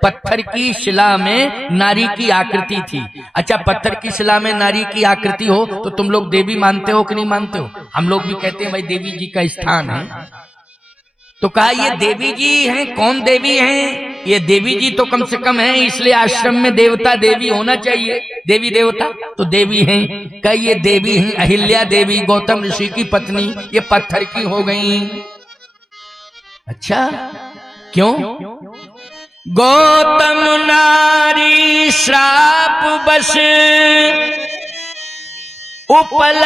पत्थर की शिला में नारी की आकृति थी। अच्छा, पत्थर की शिला में नारी की आकृति हो तो तुम लोग देवी मानते हो कि नहीं मानते हो? हम लोग भी कहते हैं भाई देवी जी का स्थान है। तो कहा ये देवी जी हैं। कौन देवी हैं? ये देवी जी तो कम से कम हैं, इसलिए आश्रम में देवता देवी होना चाहिए, देवी देवता तो देवी हैं। कहा ये देवी हैं अहिल्या देवी, गौतम ऋषि की पत्नी, ये पत्थर की हो गई। अच्छा, क्यों? गौतम नारी श्राप बस उपल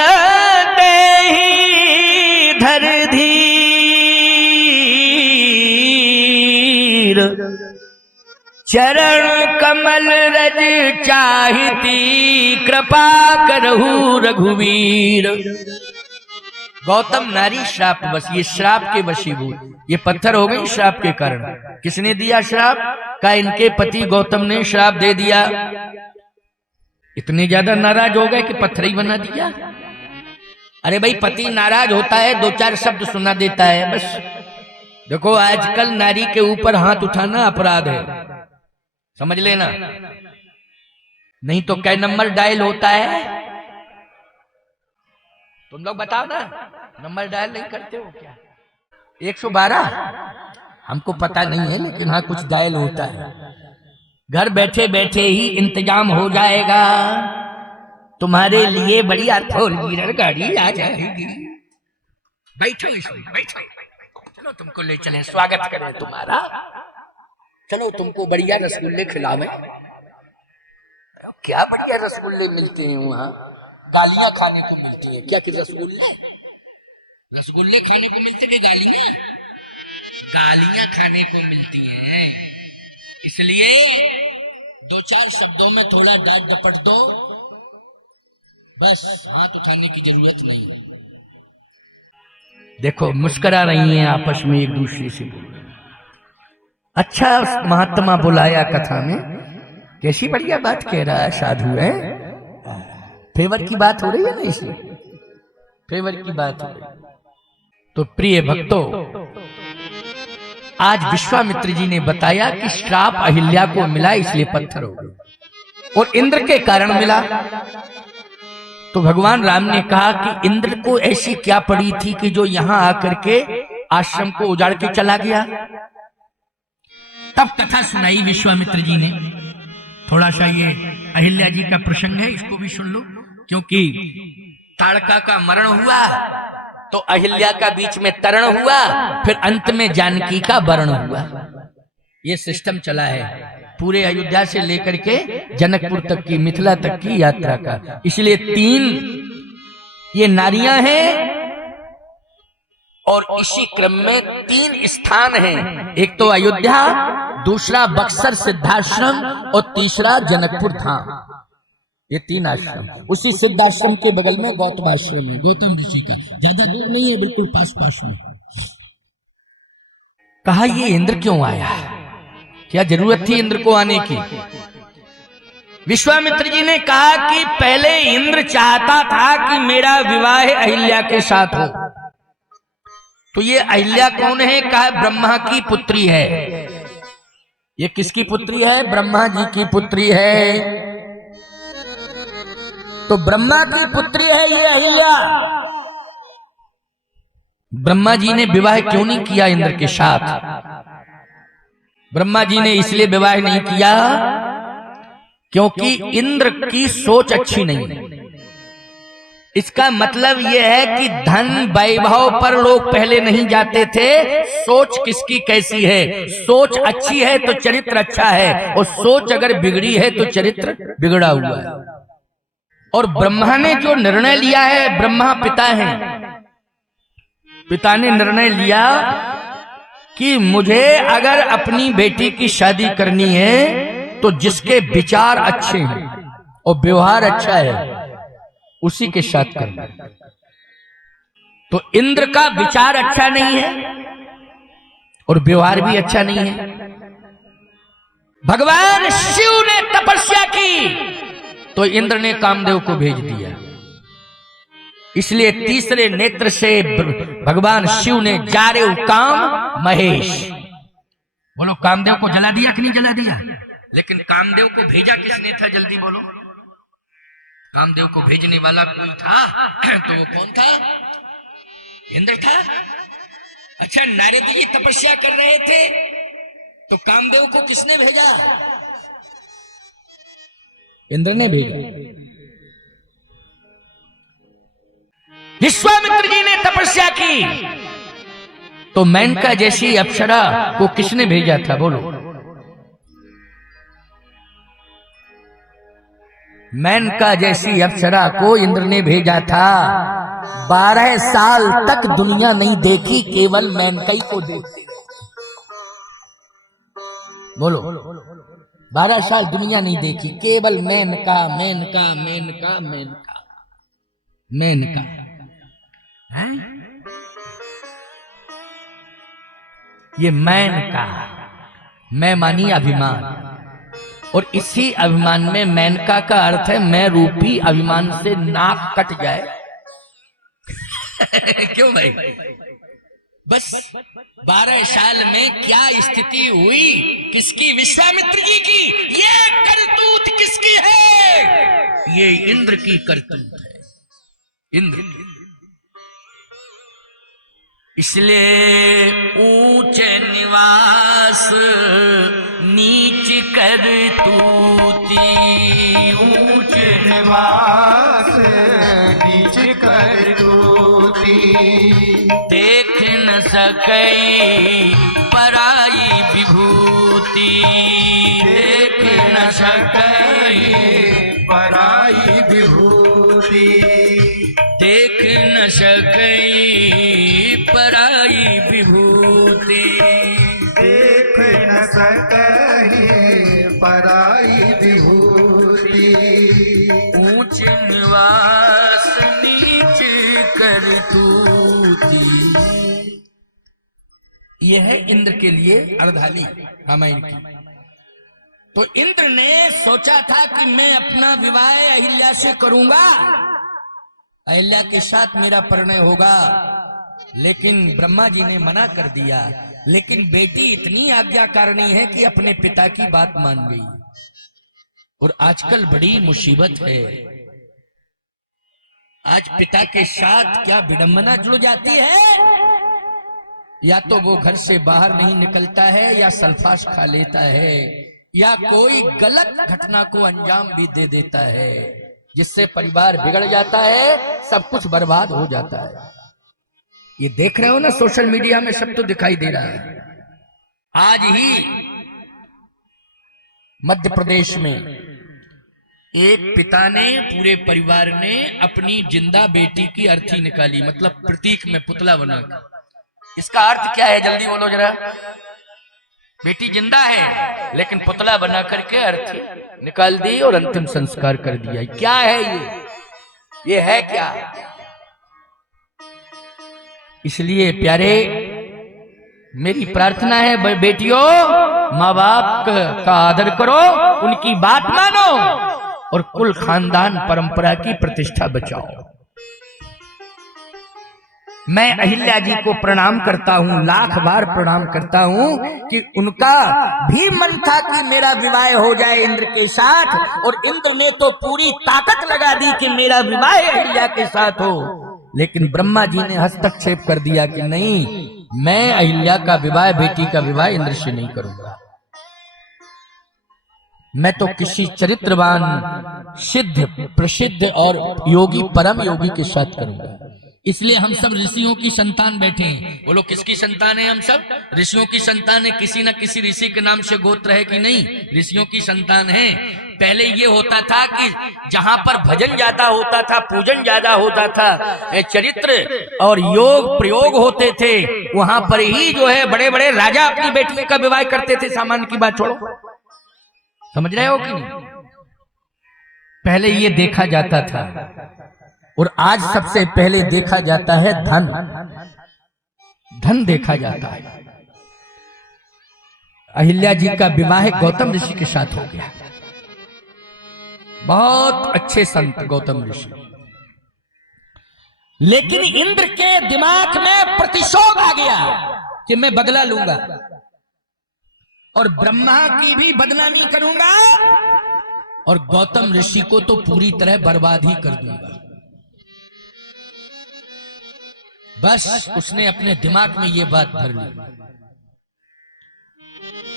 देहि धर धीर, चरण कमल रज चाहती, कृपा करहु रघुवीर। गौतम नारी श्राप बस, ये श्राप के वशीभूत, ये पत्थर हो गई श्राप के कारण। किसने दिया श्राप? का इनके पति गौतम ने श्राप दे दिया। इतने ज्यादा नाराज हो गए कि पत्थर ही बना दिया। अरे भाई, पति नाराज होता है, दो चार शब्द सुना देता है बस। देखो आजकल नारी के ऊपर हाथ उठाना अपराध है, समझ लेना। नहीं तो क्या नंबर डायल होता है? तुम लोग बताओ ना, नंबर डायल नहीं करते हो क्या? 112? हमको पता नहीं है, लेकिन हाँ कुछ डायल होता है। घर बैठे बैठे ही इंतजाम हो जाएगा, तुम्हारे लिए बढ़िया फोर व्हीलर गाड़ी आ जाएगी। बैठो इसमें, बैठो, चलो तुमको ले चले, स्वागत करें तुम्हारा, चलो तुमको बढ़िया रसगुल्ले खिलावे। क्या बढ़िया रसगुल्ले मिलते हैं वहाँ, गालियां खाने को मिलती हैं क्या? कि रसगुल्ले रसगुल्ले खाने को मिलते हैं, गालियां गालियां खाने को मिलती हैं। इसलिए दो चार शब्दों में थोड़ा डांट डपट दो, बस हाथ उठाने की जरूरत नहीं है। देखो मुस्कुरा रही हैं आपस में, एक दूसरे से बोल रही। अच्छा, महात्मा बुलाया कथा में, कैसी बढ़िया बात कह रहा है साधु है। फेवर की बात हो रही है ना, इसलिए फेवर की बात हो रही। तो प्रिय भक्तों, आज विश्वामित्र जी ने बताया कि श्राप अहिल्या को मिला इसलिए पत्थर हो गए, और इंद्र के कारण मिला। तो भगवान राम ने कहा कि इंद्र को ऐसी क्या पड़ी थी कि जो यहां आकर के आश्रम को उजाड़ के चला गया। तब कथा सुनाई विश्वामित्र जी ने। थोड़ा सा ये अहिल्या जी का प्रसंग है, इसको भी सुन लो, क्योंकि ताड़का का मरण हुआ तो अहिल्या का बीच में तरण हुआ, फिर अंत में जानकी का वरण हुआ। ये सिस्टम चला है पूरे अयोध्या से लेकर के जनकपुर तक की, मिथिला तक की यात्रा का। इसलिए 3 ये नारियां हैं, और इसी क्रम में 3 स्थान हैं। एक तो अयोध्या, दूसरा बक्सर सिद्धाश्रम, और तीसरा जनकपुर धाम। ये 3 आश्रम। उसी सिद्धाश्रम के बगल में गौतम आश्रम है, गौतम ऋषि का, ज्यादा दूर नहीं है, बिल्कुल पास पास में। कहा ये इंद्र क्यों आया, क्या जरूरत थी इंद्र को आने की? विश्वामित्र जी ने कहा कि पहले इंद्र चाहता था कि मेरा विवाह अहिल्या के साथ हो। तो ये अहिल्या कौन है? कहा ब्रह्मा की पुत्री है। ये किसकी पुत्री है? ब्रह्मा जी की पुत्री है। तो ब्रह्मा की पुत्री है ये अहिल्या। ब्रह्मा जी ने विवाह क्यों नहीं किया इंद्र के साथ? ब्रह्मा जी ने इसलिए विवाह नहीं किया क्योंकि इंद्र की सोच अच्छी नहीं है। इसका मतलब यह है कि धन वैभव पर लोग पहले नहीं जाते थे, सोच किसकी कैसी है। सोच अच्छी है तो चरित्र अच्छा है, और सोच अगर बिगड़ी है तो चरित्र बिगड़ा हुआ है। और ब्रह्मा ने जो निर्णय लिया है, ब्रह्मा पिता हैं, पिता ने निर्णय लिया कि मुझे अगर अपनी बेटी की शादी करनी है तो जिसके विचार अच्छे हैं और व्यवहार अच्छा है उसी के साथ करना। तो इंद्र का विचार अच्छा नहीं है और व्यवहार भी अच्छा नहीं है। भगवान शिव ने तपस्या की तो इंद्र ने कामदेव को भेज दिया। इसलिए तीसरे नेत्र से भगवान शिव ने जारे काम महेश, बोलो कामदेव को जला दिया कि नहीं जला दिया? लेकिन कामदेव को भेजा किसने था, जल्दी बोलो। कामदेव को भेजने वाला कोई था तो वो कौन था? इंद्र था। अच्छा, नारद जी तपस्या कर रहे थे तो कामदेव को किसने भेजा? इंद्र ने भेजा। विश्वामित्र जी ने तपस्या की तो मेनका जैसी अप्सरा को किसने भेजा था, बोलो। मेनका जैसी अप्सरा को इंद्र ने भेजा था। 12 साल तक दुनिया नहीं देखी, केवल मेनका ही को देखते रहे। बोलो, 12 साल दुनिया नहीं देखी, केवल मेनका मेनका मेनका मेनका मेनका है। ये मेनका, मैं मानी अभिमान, और इसी अभिमान में मेनका का अर्थ है मैं रूपी अभिमान से नाक कट जाए। क्यों भाई? बस 12 साल में क्या स्थिति हुई किसकी? विश्वामित्र जी की। ये करतूत किसकी है? ये इंद्र की करतूत है, इंद्र की। इसलिए ऊंच निवास नीच करतूती, ऊंच निवास नीच करतूती, देख न सकई पराई विभूति, देख न सकई पराई विभूति, देख न सकई पराई विभूति, देख न सकई पराई विभूति, ऊंच निवास नीच करतूती। यह है इंद्र के लिए अर्धाली रामायण की। तो इंद्र ने सोचा था कि मैं अपना विवाह अहिल्या से करूंगा, अहिल्या के साथ मेरा परिणय होगा, लेकिन ब्रह्मा जी ने मना कर दिया। लेकिन बेटी इतनी आज्ञाकारिणी है कि अपने पिता की बात मान गई। और आजकल बड़ी मुसीबत है, आज पिता के साथ क्या विडंबना जुड़ जाती है। या तो वो घर से बाहर नहीं निकलता है, या सल्फास खा लेता है, या कोई गलत घटना को अंजाम भी दे देता है, जिससे परिवार बिगड़ जाता है, सब कुछ बर्बाद हो जाता है। ये देख रहे हो ना, सोशल मीडिया में सब तो दिखाई दे रहा है। आज ही मध्य प्रदेश में एक पिता ने, पूरे परिवार ने अपनी जिंदा बेटी की अर्थी निकाली, मतलब प्रतीक में पुतला बनाकर। इसका अर्थ क्या है, जल्दी बोलो जरा। बेटी जिंदा है लेकिन पुतला बना करके अर्थी निकाल दी और अंतिम संस्कार कर दिया। क्या है ये है क्या? इसलिए प्यारे, मेरी प्रार्थना है बेटियों, माँ बाप का आदर करो, उनकी बात मानो और कुल खानदान परंपरा की प्रतिष्ठा बचाओ। मैं अहिल्या जी को प्रणाम करता हूं, लाख बार प्रणाम करता हूं कि उनका भी मन था कि मेरा विवाह हो जाए इंद्र के साथ, और इंद्र ने तो पूरी ताकत लगा दी कि मेरा विवाह अहिल्या के साथ हो। लेकिन ब्रह्मा जी ने हस्तक्षेप कर दिया कि नहीं, मैं अहिल्या का विवाह, बेटी का विवाह इंद्र से नहीं करूंगा। मैं तो किसी चरित्रवान, सिद्ध, प्रसिद्ध और योगी, परम योगी के साथ करूंगा। इसलिए हम सब ऋषियों की संतान बैठे हैं। बोलो, किसकी संतान है? हम सब ऋषियों की संतान है। किसी न किसी ऋषि के नाम से गोत्र है कि नहीं? ऋषियों की संतान है। पहले ये होता था कि जहां पर भजन ज्यादा होता था, पूजन ज्यादा होता था, चरित्र और योग प्रयोग होते थे, वहां पर ही जो है बड़े बड़े राजा अपनी बेटियों का विवाह करते थे। सामान्य की बात छोड़ो, समझ रहे हो कि नहीं? पहले ये देखा जाता था, और आज सबसे पहले देखा जाता है धन। धन देखा जाता है। अहिल्या जी का विवाह गौतम ऋषि के साथ हो गया। बहुत अच्छे संत गौतम ऋषि। लेकिन इंद्र के दिमाग में प्रतिशोध आ गया कि मैं बदला लूंगा। और ब्रह्मा की भी बदनामी करूंगा और गौतम ऋषि को तो पूरी तरह बर्बाद ही कर दूंगा। बस उसने अपने दिमाग में ये बात भर ली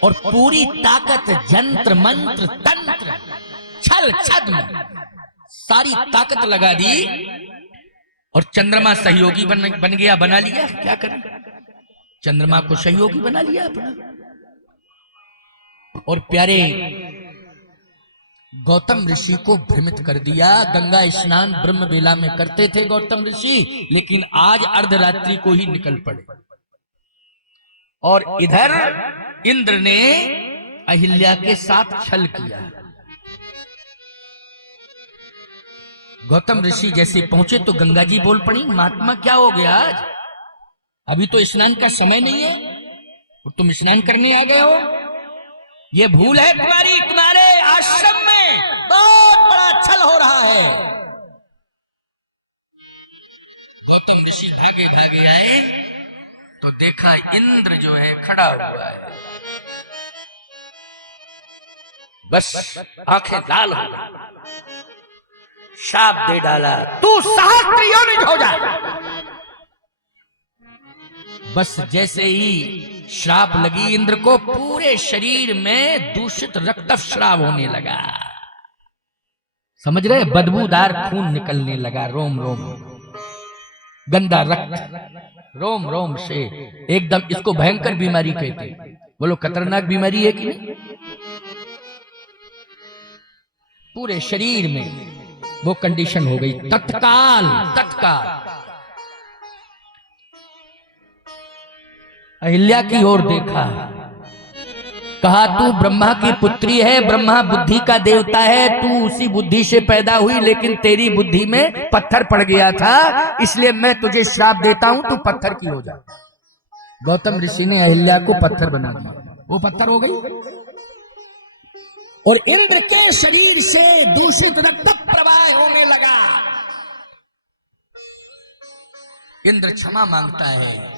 और पूरी ताकत, जंत्र मंत्र तंत्र छल छद्म सारी ताकत लगा दी और चंद्रमा सहयोगी बन गया, बना लिया। क्या करें, चंद्रमा को सहयोगी बना लिया अपना। और प्यारे गौतम ऋषि को भ्रमित कर दिया। गंगा स्नान ब्रह्म बेला में करते थे गौतम ऋषि, लेकिन आज अर्धरात्रि को ही निकल पड़े। और इधर इंद्र ने अहिल्या के साथ छल किया। गौतम ऋषि जैसे पहुंचे तो गंगा जी बोल पड़ी, महात्मा क्या हो गया आज? अभी तो स्नान का समय नहीं है और तुम स्नान करने आ गए हो। ये भूल है तुम्हारी, तुम्हारे आश्रम में बहुत बड़ा छल हो रहा है। गौतम ऋषि भागे भागे आए तो देखा इंद्र जो है खड़ा हुआ है। बस आंखें लाल हो गई, शाप दे डाला, तू सहस्त्र योनिज हो जा। बस जैसे ही श्राप लगी इंद्र को, पूरे शरीर में दूषित रक्तस्राव होने लगा। समझ रहे, बदबूदार खून निकलने लगा, रोम रोम गंदा रक्त रोम रोम से एकदम। इसको भयंकर बीमारी कहते हैं। बोलो खतरनाक बीमारी है कि नहीं? पूरे शरीर में वो कंडीशन हो गई तत्काल। अहिल्या की ओर देखा, कहा तू ब्रह्मा की पुत्री है, ब्रह्मा बुद्धि का देवता है, तू उसी बुद्धि से पैदा हुई, लेकिन तेरी बुद्धि में पत्थर पड़ गया था, इसलिए मैं तुझे श्राप देता हूं, तू पत्थर की हो जा। गौतम ऋषि ने अहिल्या को पत्थर बना दिया, वो पत्थर हो गई। और इंद्र के शरीर से दूषित रक्त प्रवाह होने लगा। इंद्र क्षमा मांगता है।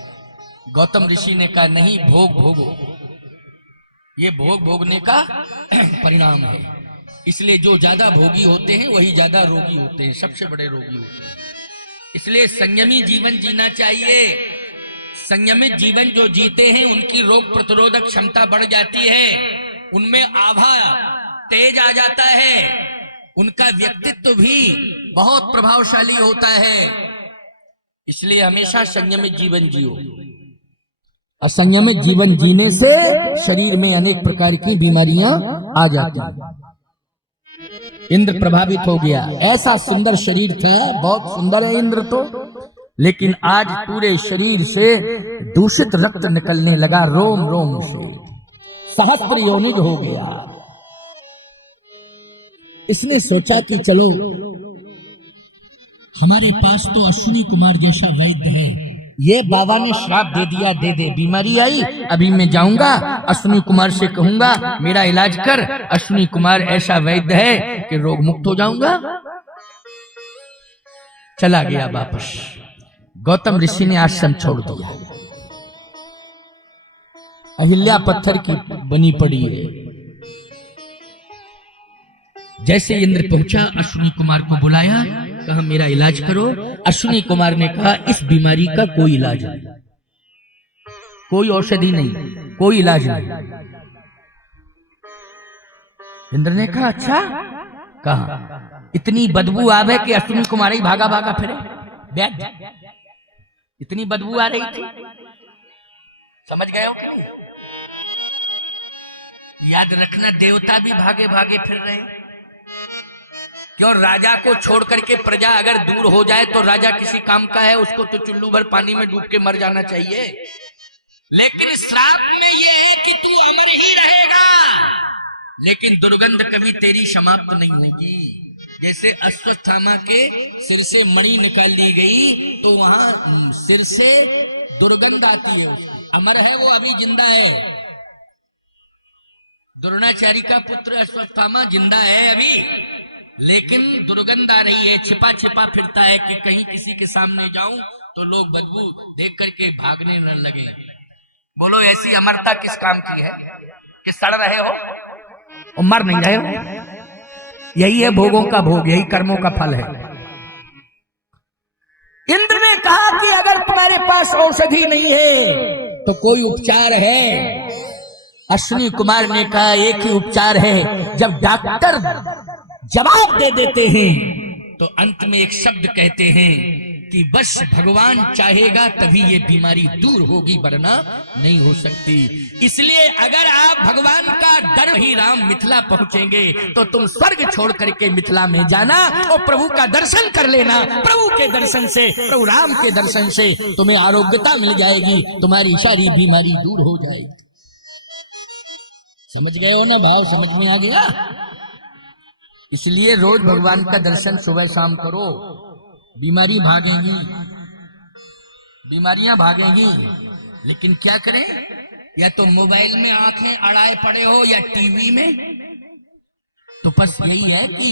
गौतम ऋषि ने कहा नहीं, भोग भोगो, ये भोग भोगने का परिणाम है। इसलिए जो ज्यादा भोगी होते हैं वही ज्यादा रोगी होते हैं, सबसे बड़े रोगी होते हैं। इसलिए संयमी जीवन जीना चाहिए। संयमित जीवन जो जीते हैं उनकी रोग प्रतिरोधक क्षमता बढ़ जाती है, उनमें आभा तेज आ जाता है, उनका व्यक्तित्व भी बहुत प्रभावशाली होता है। इसलिए हमेशा संयमित जीवन जियो। असंयमित जीवन जीने से शरीर में अनेक प्रकार की बीमारियां आ जाती हैं। इंद्र प्रभावित हो गया। ऐसा सुंदर शरीर था, बहुत सुंदर है इंद्र तो, लेकिन आज पूरे शरीर से दूषित रक्त निकलने लगा, रोम रोम से सहस्त्र योनिज हो गया। इसने सोचा कि चलो हमारे पास तो अश्विनी कुमार जैसा वैद्य है, ये बाबा ने श्राप दे दिया, दे दे, बीमारी आई, अभी मैं जाऊंगा अश्विनी कुमार से कहूंगा मेरा इलाज कर, अश्विनी कुमार ऐसा वैद्य है कि रोग मुक्त हो जाऊंगा। चला गया वापस। गौतम ऋषि ने आश्रम छोड़ दिया। अहिल्या पत्थर की बनी पड़ी है। जैसे इंद्र पहुंचा, अश्विनी कुमार को बुलाया, कहा मेरा इलाज करो। अश्विनी कुमार ने कहा इस बीमारी का कोई इलाज नहीं, कोई औषधि नहीं, कोई इलाज नहीं। इंद्र ने कहा अच्छा, कहा इतनी बदबू आवे कि अश्विनी कुमार ही भागा भागा फिरे, इतनी बदबू आ रही थी। समझ गए हो कि नहीं? याद रखना, देवता भी भागे भागे फिर रहे। क्यों? राजा को छोड़ करके प्रजा अगर दूर हो जाए तो राजा किसी काम का है? उसको तो चुल्लू भर पानी में डूब के मर जाना चाहिए। लेकिन श्राप में यह है कि तू अमर ही रहेगा, लेकिन दुर्गंध कभी तेरी समाप्त नहीं होगी। जैसे अश्वत्थामा के सिर से मणि निकाल ली गई तो वहां सिर से दुर्गंध आती है। अमर है वो, अभी जिंदा है। द्रोणाचार्य का पुत्र अश्वत्थामा जिंदा है अभी, लेकिन दुर्गंध आ रही है, छिपा छिपा फिरता है कि कहीं किसी के सामने जाऊं तो लोग बदबू देख करके भागने न लगे। बोलो ऐसी अमरता किस काम की है? कि सड़ रहे हो और मर नहीं रहे हो। यही है भोगों का भोग, यही कर्मों का फल है। इंद्र ने कहा कि अगर तुम्हारे पास औषधि नहीं है तो कोई उपचार है? अश्विनी कुमार ने कहा एक ही उपचार है। जब डॉक्टर जवाब दे देते हैं तो अंत में एक शब्द कहते हैं कि बस भगवान चाहेगा तभी ये बीमारी दूर होगी, वरना नहीं हो सकती। इसलिए अगर आप भगवान का डर ही राम मिथिला पहुंचेंगे तो तुम स्वर्ग छोड़ करके मिथिला में जाना और प्रभु का दर्शन कर लेना। प्रभु के दर्शन से, प्रभु राम के दर्शन से तुम्हें आरोग्यता मिल जाएगी, तुम्हारी सारी बीमारी दूर हो जाएगी। समझ गए हो ना भाव? समझ में आ गया? इसलिए रोज भगवान का दर्शन सुबह शाम करो, बीमारी भागेगी, बीमारियां भागेंगी। लेकिन क्या करें? या तो मोबाइल में आंखें अड़ाए पड़े हो या टीवी में। तो बस यही है कि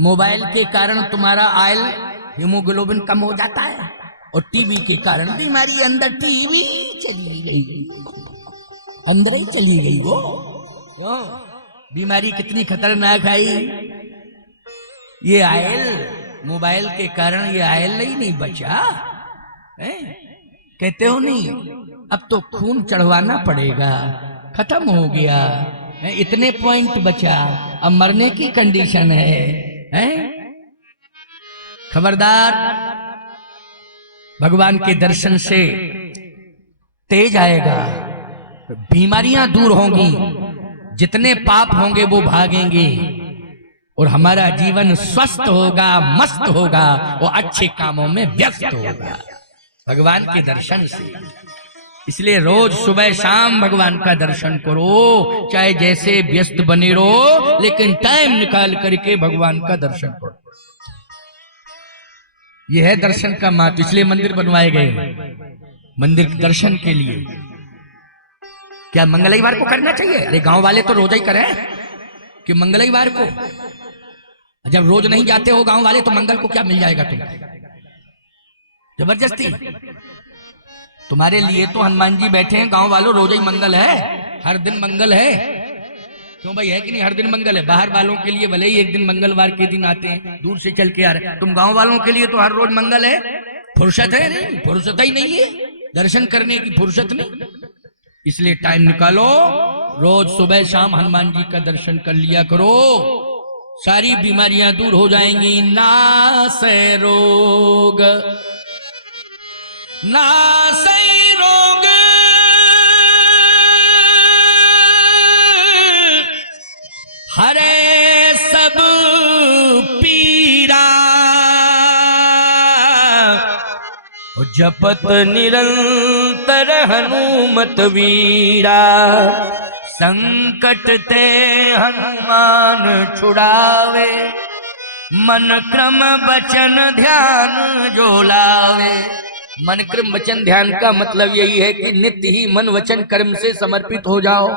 मोबाइल के कारण तुम्हारा आयल हीमोग्लोबिन कम हो जाता है और टीवी के कारण बीमारी अंदर टीवी चली गई, अंदर ही चली गई। वो बीमारी कितनी खतरनाक आई। ये आयल मोबाइल के कारण ये आयल नहीं बचा है? कहते हो नहीं, अब तो खून चढ़वाना पड़ेगा, खत्म हो गया है? इतने पॉइंट बचा, अब मरने की कंडीशन है? खबरदार, भगवान के दर्शन से तेज आएगा, बीमारियां दूर होंगी, जितने पाप होंगे वो भागेंगे और हमारा जीवन स्वस्थ होगा, मस्त होगा और अच्छे कामों में व्यस्त होगा भगवान के दर्शन से। इसलिए रोज सुबह शाम भगवान का दर्शन करो, चाहे जैसे व्यस्त बने रहो, लेकिन टाइम निकाल करके भगवान का दर्शन करो। यह है दर्शन का महत्व। इसलिए मंदिर बनवाए गए, मंदिर के दर्शन के लिए। क्या मंगलवार को करना चाहिए? अरे गांव वाले तो रोज ही करें कि मंगलवार को। जब रोज नहीं जाते हो गांव वाले तो मंगल को क्या मिल जाएगा तुम्हें? जबरदस्ती। तुम्हारे लिए तो हनुमान जी बैठे हैं, गांव वालों रोज ही मंगल है, हर दिन मंगल है। क्यों भाई, है कि नहीं? हर दिन मंगल है। बाहर वालों के लिए भले ही एक दिन मंगलवार के दिन आते हैं, दूर से चल के आ रहे हैं, तुम गांव वालों के लिए तो हर रोज मंगल है। फुर्सत है नहीं? फुर्सत ही नहीं है, दर्शन करने की फुर्सत नहीं। इसलिए टाइम निकालो, रोज सुबह शाम हनुमान जी का दर्शन कर लिया करो, सारी बीमारियां दूर हो जाएंगी। नासै रोग, नासै रोग, हरे सब पीरा, जपत निरंतर हनुमत वीरा, संकट ते हनुमान छुड़ावे, मन क्रम वचन ध्यान जो लावे। मन क्रम वचन ध्यान का मतलब यही है कि नित्य ही मन वचन कर्म से समर्पित हो जाओ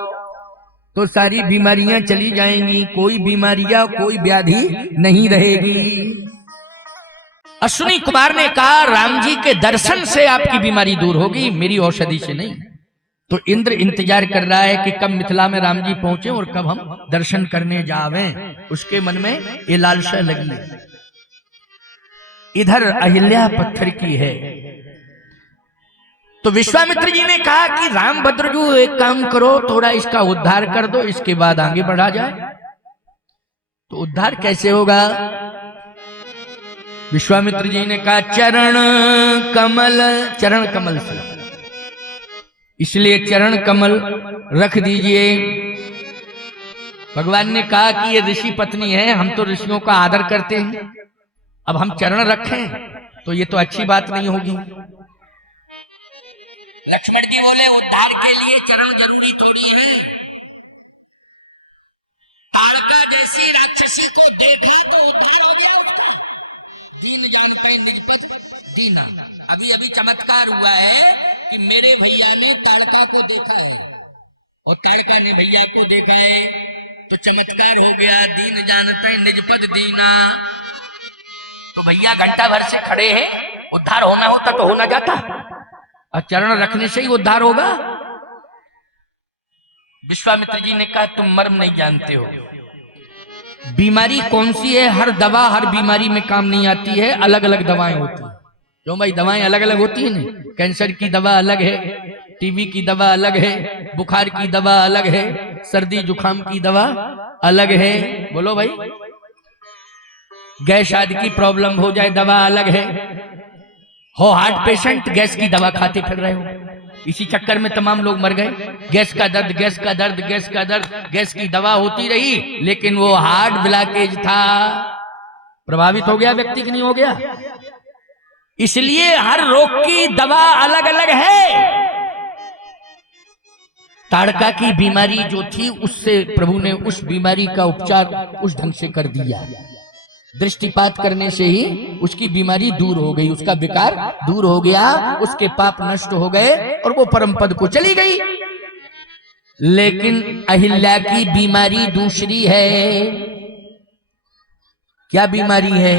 तो सारी बीमारियां चली जाएंगी, कोई बीमारियां, कोई व्याधि नहीं रहेगी। अश्विनी कुमार ने कहा राम जी के दर्शन से आपकी बीमारी दूर होगी, मेरी औषधि से नहीं। तो इंद्र इंतजार कर रहा है कि कब मिथिला में राम जी पहुंचे और कब हम दर्शन करने जावें। उसके मन में ये लालसा लगी है। इधर अहिल्या पत्थर की है। तो विश्वामित्र जी ने कहा कि रामभद्र जी एक काम करो, थोड़ा इसका उद्धार कर दो, इसके बाद आगे बढ़ा जाए। तो उद्धार कैसे होगा? विश्वामित्र जी ने कहा चरण कमल से। इसलिए चरण कमल रख दीजिए। भगवान ने कहा कि ये ऋषि पत्नी है, हम तो ऋषियों का आदर करते हैं, अब हम चरण रखें तो ये तो अच्छी बात नहीं होगी। लक्ष्मण जी बोले उद्धार के लिए चरण जरूरी थोड़ी है। ताड़का जैसी राक्षसी को देखा तो उद्धार हो गया उसका। दीन जानते निजपद दीना। अभी अभी चमत्कार हुआ है कि मेरे भैया ने ताड़का को देखा है और ताड़का ने भैया को देखा है, तो चमत्कार हो गया। दीन जानते निजपद दीना। तो भैया घंटा भर से खड़े हैं, उद्धार होना होता तो होना जाता, और चरण रखने से ही उद्धार होगा। विश्वामित्र जी ने कहा तुम मर्म नहीं जानते हो, बीमारी कौन सी है, हर दवा हर बीमारी में काम नहीं आती है, अलग अलग दवाएं होती हैं। क्यों भाई, दवाएं अलग अलग होती है ना, कैंसर की दवा अलग है, टीबी की दवा अलग है, बुखार की दवा अलग है, सर्दी जुकाम की दवा अलग है, बोलो भाई, गैस आदि की प्रॉब्लम हो जाए दवा अलग है, हो हार्ट पेशेंट गैस की दवा खाते फिर रहे हो, इसी चक्कर में तमाम लोग मर गए, गैस का दर्द गैस का दर्द गैस का दर्द, गैस की दवा होती रही लेकिन वो हार्ट ब्लॉकेज था, प्रभावित हो गया व्यक्ति कि नहीं हो गया। इसलिए हर रोग की दवा अलग अलग है। ताड़का की बीमारी जो थी उससे प्रभु ने उस बीमारी का उपचार उस ढंग से कर दिया, दृष्टिपात करने से ही उसकी बीमारी दूर हो गई, उसका विकार दूर हो गया, उसके पाप नष्ट हो गए और वो परम पद को चली गई। लेकिन अहिल्या की बीमारी दूसरी है। क्या बीमारी है?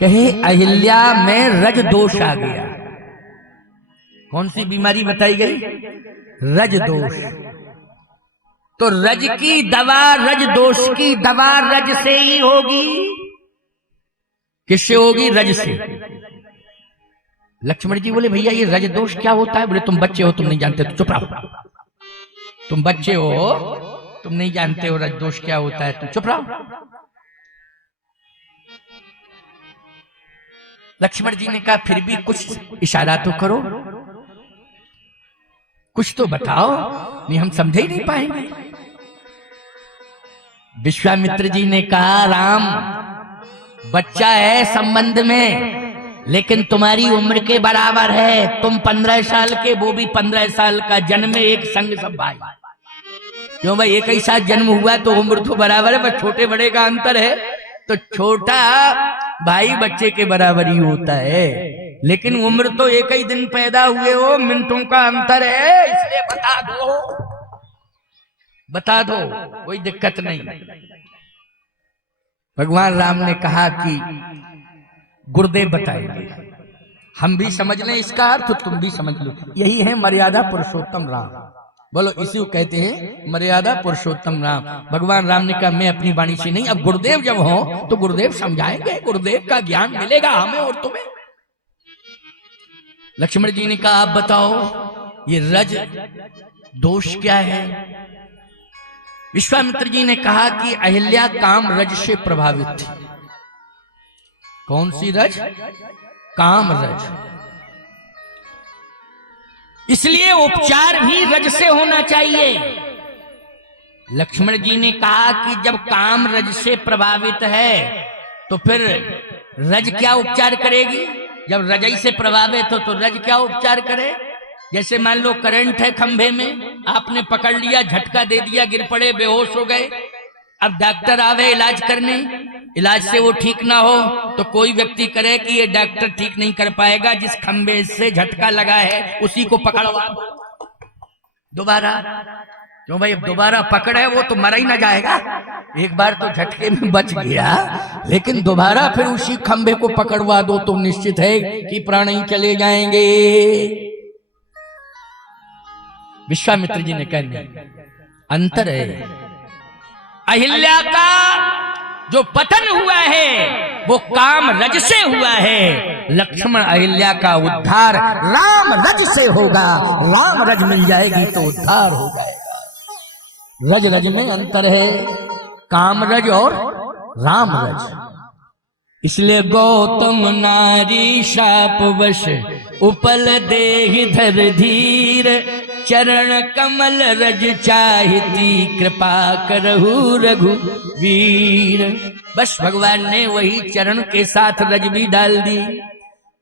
कहे अहिल्या में रज दोष आ गया। कौन सी बीमारी बताई गई? रज दोष। तो रज की दवा, रज दोष की दवा रज से ही होगी। किससे होगी? रज से। लक्ष्मण जी बोले भैया ये रज दोष क्या होता है? बोले तुम बच्चे हो, तुम नहीं जानते, तो चुप रहो। तुम बच्चे हो, तुम नहीं जानते हो रज दोष क्या होता है, तुम चुप रहो। लक्ष्मण जी ने कहा फिर भी कुछ इशारा तो करो, कुछ तो बताओ, नहीं हम समझ ही नहीं पाएंगे। विश्वामित्र जी ने कहा राम बच्चा है संबंध में, लेकिन तुम्हारी उम्र के बराबर है। तुम 15 साल के, वो भी 15 साल का, जन्म एक संग सब भाई। क्यों भाई, एक ही साथ जन्म हुआ तो उम्र तो बराबर है, बस छोटे बड़े का अंतर है। तो छोटा भाई बच्चे के बराबर ही होता है, लेकिन उम्र तो एक ही दिन पैदा हुए हो, मिनटों का अंतर है। इसलिए बता दो, कोई दिक्कत नहीं। भगवान राम ने कहा कि गुरुदेव बताएंगे, हम भी समझ लें इसका अर्थ, तुम भी समझ लो। यही है मर्यादा पुरुषोत्तम राम। बोलो, इसी को कहते हैं मर्यादा पुरुषोत्तम राम। भगवान राम ने कहा मैं अपनी वाणी से नहीं, अब गुरुदेव जब हो तो गुरुदेव समझाएंगे, गुरुदेव का ज्ञान मिलेगा हमें और तुम्हें। लक्ष्मण जी ने कहा आप बताओ ये रज दोष क्या है? विश्वामित्र जी ने कहा कि अहिल्या काम रज से प्रभावित थी। कौन सी रज? काम रज। इसलिए उपचार भी रज से होना चाहिए। लक्ष्मण जी ने कहा कि जब काम रज से प्रभावित है तो फिर रज क्या उपचार करेगी? जब रजई से प्रभावित हो तो रज क्या उपचार करे? जैसे मान लो करंट है खंभे में, आपने पकड़ लिया, झटका दे दिया, गिर पड़े, बेहोश हो गए। अब डॉक्टर आवे इलाज करने, इलाज से वो ठीक ना हो तो कोई व्यक्ति करे कि ये डॉक्टर ठीक नहीं कर पाएगा, जिस खंभे से झटका लगा है उसी को पकड़वा दोबारा। क्यों भाई, अब दोबारा पकड़े वो तो मरा ही ना जाएगा। एक बार तो झटके में बच गया, लेकिन दोबारा फिर उसी खंभे को पकड़वा दो तो निश्चित है कि प्राण ही चले जाएंगे। विश्वामित्र जी ने कहा अंतर है। अहिल्या का जो पतन हुआ है वो काम रज से हुआ है। लक्ष्मण अहिल्या का उद्धार राम रज से होगा। राम रज मिल जाएगी तो उद्धार हो जाएगा। रज रज में अंतर है, काम रज और राम रज। इसलिए गौतम नारी शाप वश उपल देहि धर धीर, चरण कमल रज चाहती कृपा करहु रघुवीर। बस भगवान ने वही चरण के साथ रज भी डाल दी।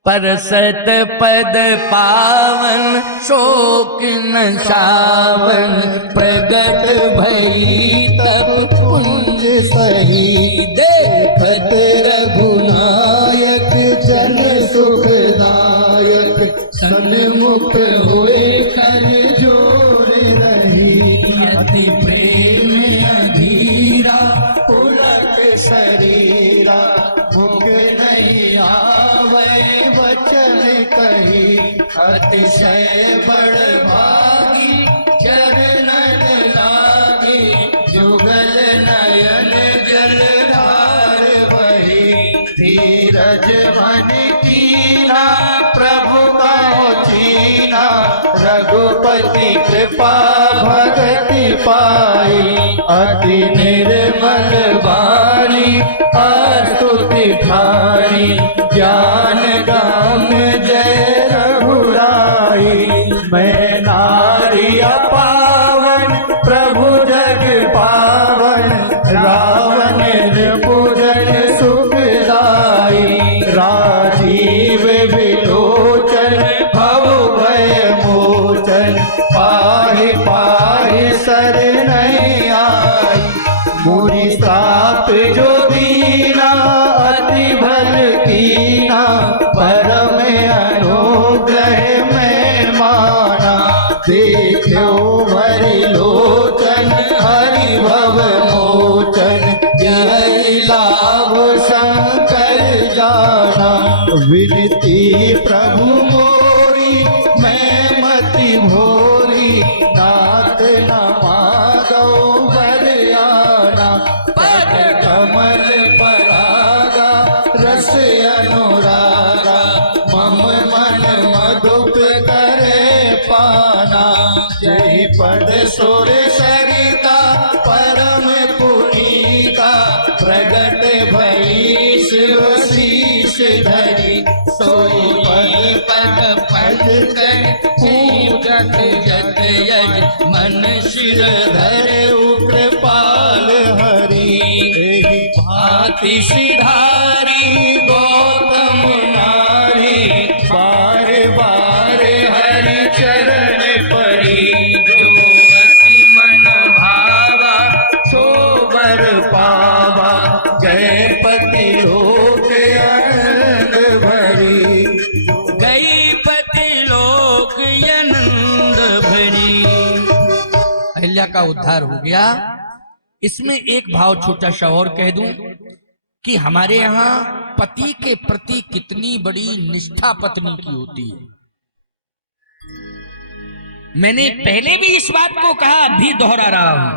परसत पद पावन शोक न सावन, प्रगट भई तब पुंज सही, देखत रघुनायक जन सुखदायक, सन्मुख हुए कर जोर रही, अति प्रेम अधीरा पुलक शरीरा, मुख नहीं आवे वचन कही, अतिशय बड़ भागी कृपा भगति पाई, अति निर्मल वाणी स्तुति ठाई, ज्ञान गान जय रघुराई। मैं नारी पावन प्रभु जग पावन, रावण रिपुजन सुखदाई। राजीव विलोचन भव भय मोचन, पाहि पाहि शरण आई। मुनि श्राप जो दीना अति भल कीना, परम अनुग्रह मैं माना। देखो भरि लोचन हरि भव मोचन, यही लाभ शंकर जाना। विनती प्रभु मोरी मैं मति भोरी, नाथ न माधव बरयाना। पद कमल परागा रस अनुरागा, मम मन मधुप करे पाना। जय पद सुर सरिता परम पुनीता, प्रगट भई शिव शीश धरी। सोई पद पद कर पूजत जत यज, मन शिर धरे कृपाल हरि। एहि भांति सिधारी गौतम नारी, बार बार हरि चरण परी। जो अति मन भावा सो वर पावा, जय पति लोक आनंद भरी। गई पति लोक आनंद भरी। अहिल्या का उद्धार हो गया। इसमें एक भाव छोटा सा और कह दूं कि हमारे यहां पति के प्रति कितनी बड़ी निष्ठा पत्नी की होती है। मैंने पहले भी इस बात को कहा, अभी दोहरा रहा हूं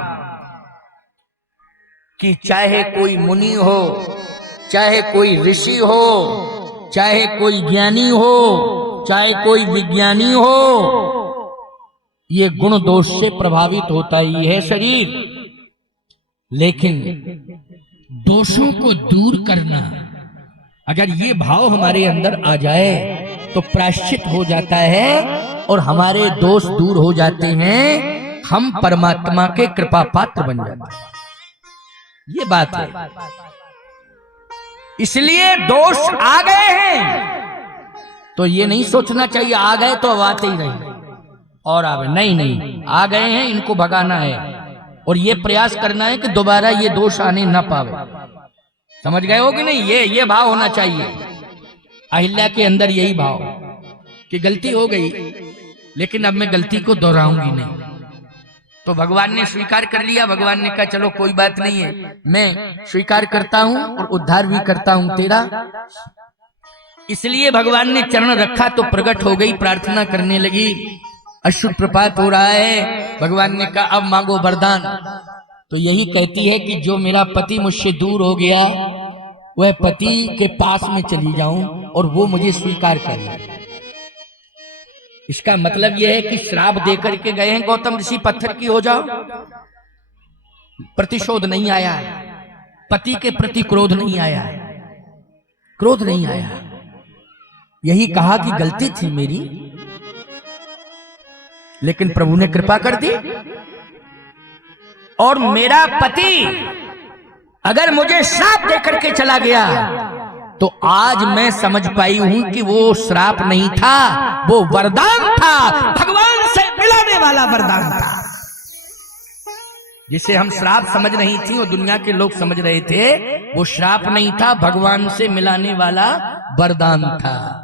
कि चाहे कोई मुनि हो, चाहे कोई ऋषि हो, चाहे कोई ज्ञानी हो, चाहे कोई विज्ञानी हो, ये गुण दोष से प्रभावित होता ही है शरीर। लेकिन दोषों को दूर करना, अगर ये भाव हमारे अंदर आ जाए तो प्रायश्चित हो जाता है और हमारे दोष दूर हो जाते हैं। हम परमात्मा के कृपा पात्र बन जाते हैं। ये बात है। इसलिए दोष आ गए हैं तो ये नहीं सोचना चाहिए आ गए तो अब आते ही नहीं और आवे। नहीं नहीं, आ गए हैं, इनको भगाना है और ये प्रयास करना है कि दोबारा ये दोष आने ना पावे। समझ गए हो कि नहीं? ये भाव होना चाहिए। अहिल्या के अंदर यही भाव कि गलती हो गई, लेकिन अब मैं गलती को दोहराऊंगी नहीं। तो भगवान ने स्वीकार कर लिया। भगवान ने कहा चलो कोई बात नहीं है, मैं स्वीकार करता हूं और उद्धार भी करता हूं तेरा। इसलिए भगवान ने चरण रखा तो प्रकट हो गई, प्रार्थना करने लगी। अश्रु प्रपात हो रहा है। भगवान ने कहा अब मांगो वरदान। तो यही कहती है कि जो मेरा पति मुझसे दूर हो गया, वह पति के पास में चली जाऊं और वो मुझे स्वीकार कर ले। इसका मतलब यह है कि श्राप देकर के गए हैं गौतम ऋषि, पत्थर की हो जाओ। प्रतिशोध नहीं आया, पति के प्रति क्रोध नहीं आया, क्रोध नहीं आया। यही कहा कि गलती थी मेरी, लेकिन प्रभु ने कृपा कर दी। और मेरा पति अगर मुझे श्राप देकर के चला गया तो आज मैं समझ पाई हूं कि वो श्राप नहीं था, वो वरदान था, भगवान से मिलाने वाला वरदान था। जिसे हम श्राप समझ नहीं थी, वो दुनिया के लोग समझ रहे थे, वो श्राप नहीं था, भगवान से मिलाने वाला वरदान था।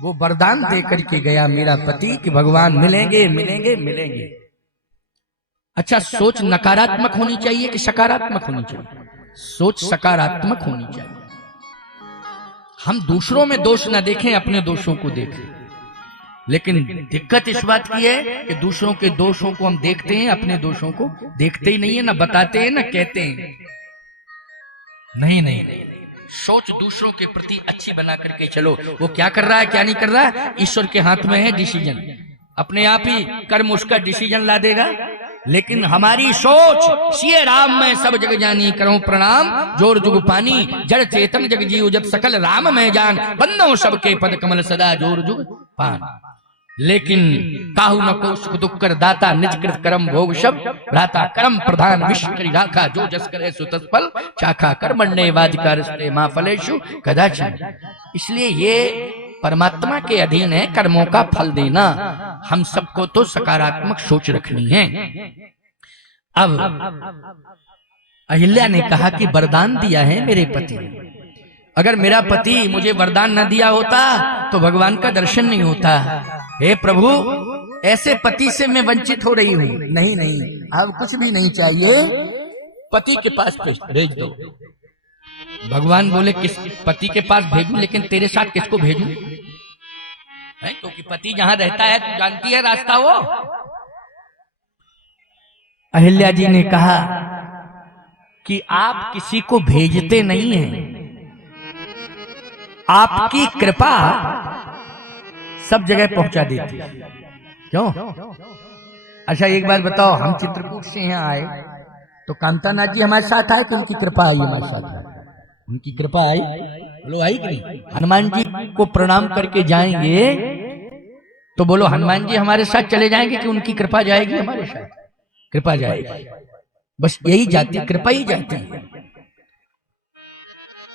वो वरदान देकर के गया मेरा पति कि भगवान मिलेंगे मिलेंगे मिलेंगे। अच्छा, सोच नकारात्मक होनी चाहिए कि सकारात्मक होनी चाहिए? सोच सकारात्मक होनी चाहिए। हम दूसरों में दोष ना देखें, अपने दोषों को देखें। लेकिन दिक्कत इस बात की है कि दूसरों के दोषों को हम देखते हैं, अपने दोषों को देखते ही नहीं है, ना बताते हैं ना कहते हैं। नहीं नहीं, नहीं। सोच दूसरों के प्रति अच्छी बना करके चलो। वो क्या कर रहा है क्या नहीं कर रहा है, ईश्वर के हाथ में है डिसीजन। अपने आप ही कर्म उसका डिसीजन ला देगा। लेकिन हमारी सोच सिए राम में सब जग जानी, करूं प्रणाम जोर जुग पानी, जड़ चेतन जग जीव जत सकल राम में जान, बंदो सबके पद कमल सदा जोर जुग पान। लेकिन काहू न को सुख दुख कर दाता, निज कृत कर्म भोग सब भ्राता, कर्म प्रधान विश्व करी राखा, जो जस करे सो तस फल चाखा, कर्मण्ये वाधिकारस्ते मां फलेषु कदाचन। इसलिए ये परमात्मा के अधीन है कर्मों का फल देना। हम सबको तो सकारात्मक सोच रखनी है। अब अहिल्या ने कहा कि वरदान दिया है मेरे पति ने, अगर मेरा पति मुझे वरदान न दिया होता तो भगवान का दर्शन नहीं होता। हे प्रभु, ऐसे पति से मैं वंचित हो रही हूं। नहीं नहीं, अब कुछ भी नहीं चाहिए, पति के पास भेज दो। भगवान बोले किस पति के पास भेजूं, लेकिन तेरे साथ किसको भेजूं? क्योंकि पति जहां रहता है तू जानती है रास्ता वो। अहिल्या जी ने कहा कि आप किसी को भेजते नहीं हैं, आपकी कृपा सब जगह पहुंचा देती है। क्यों? अच्छा एक बात बताओ, हम चित्रकूट से यहाँ आए तो कांतानाथ जी हमारे साथ आए कि उनकी कृपा आई हमारे साथ? उनकी कृपा आई। बोलो आई कि नहीं? हनुमान जी को प्रणाम करके जाएंगे तो बोलो हनुमान जी हमारे साथ चले जाएंगे कि उनकी कृपा जाएगी हमारे साथ? कृपा जाएगी, बस यही जाती, कृपा ही जाती है।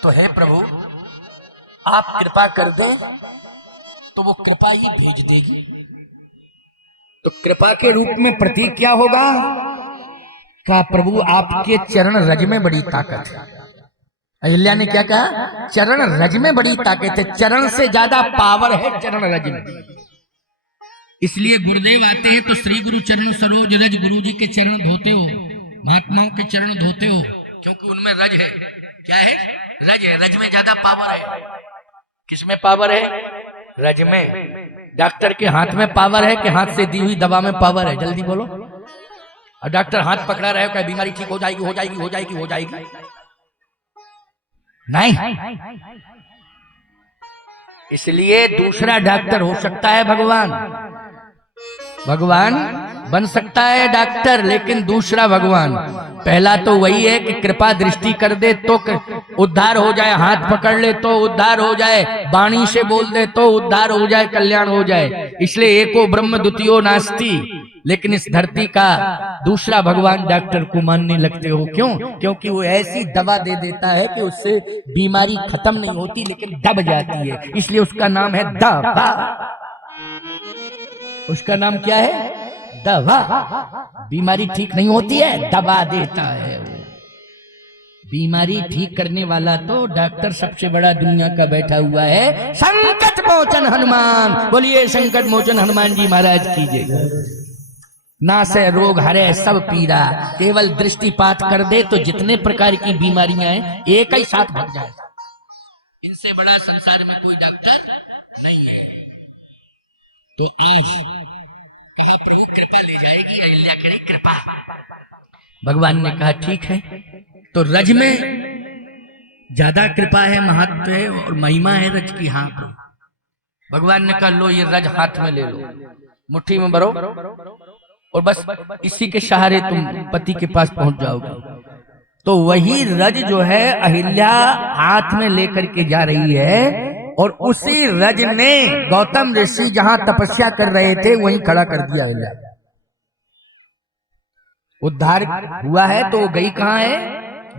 तो हे प्रभु, आप कृपा कर दे तो वो कृपा ही भेज देगी। तो कृपा के रूप में प्रतीक क्या होगा? कहा प्रभु आपके चरण रज में बड़ी ताकत है। अहिल्या ने क्या कहा? चरण रज में बड़ी ताकत है। चरण से ज्यादा पावर है चरण रज में। इसलिए गुरुदेव आते हैं तो श्री गुरु चरण सरोज रज, गुरु जी के चरण धोते हो, महात्माओं के चरण धोते हो, क्योंकि उनमें रज है। क्या है? रज है। रज में ज्यादा पावर है। किसमें पावर है? रज में। डॉक्टर के हाथ में पावर है कि हाथ से दी हुई दवा में पावर है? जल्दी बोलो। और डॉक्टर हाथ पकड़ा रहे हो क्या बीमारी ठीक हो जाएगी, हो जाएगी, हो जाएगी, हो जाएगी? नहीं। इसलिए दूसरा डॉक्टर हो सकता है भगवान। भगवान बन सकता है डॉक्टर, लेकिन दूसरा भगवान। पहला तो वही है कि कृपा दृष्टि कर दे तो उद्धार हो जाए, हाथ पकड़ ले तो उद्धार हो जाए, वाणी से बोल दे तो उद्धार हो जाए, कल्याण हो जाए। इसलिए एको ब्रह्म द्वितीयो नास्ति। लेकिन इस धरती का दूसरा भगवान डॉक्टर को मानने लगते हो। क्यों? क्योंकि वो ऐसी दवा दे देता है कि उससे बीमारी खत्म नहीं होती लेकिन दब जाती है। इसलिए उसका नाम है दवा। उसका नाम क्या है? दवा। बीमारी ठीक नहीं होती है, दवा देता है। बीमारी ठीक करने वाला तो डॉक्टर सबसे बड़ा दुनिया का बैठा हुआ है, संकट मोचन हनुमान। बोलिए संकट मोचन हनुमान जी महाराज की जय। ना से रोग हरे सब पीरा, केवल दृष्टिपात कर दे तो जितने प्रकार की बीमारियां हैं एक ही साथ भाग जाए। इनसे बड़ा संसार में कोई डॉक्टर नहीं है। तो आज कहा प्रभु कृपा ले जाएगी, अहिल्या करी कृपा। भगवान ने कहा ठीक है। तो रज में ज्यादा कृपा है, महत्व है और महिमा है रज की। हाँ प्रभु। भगवान ने कहा लो ये रज हाथ में ले लो, मुट्ठी में भरो और बस इसी के सहारे तुम पति के पास पहुंच जाओगे। तो वही रज जो है अहिल्या हाथ में लेकर के जा रही है और उसी रज ने गौतम ऋषि जहां तपस्या कर रहे थे वहीं खड़ा कर दिया अहिल्या। उद्धार हुआ है तो गई कहां है?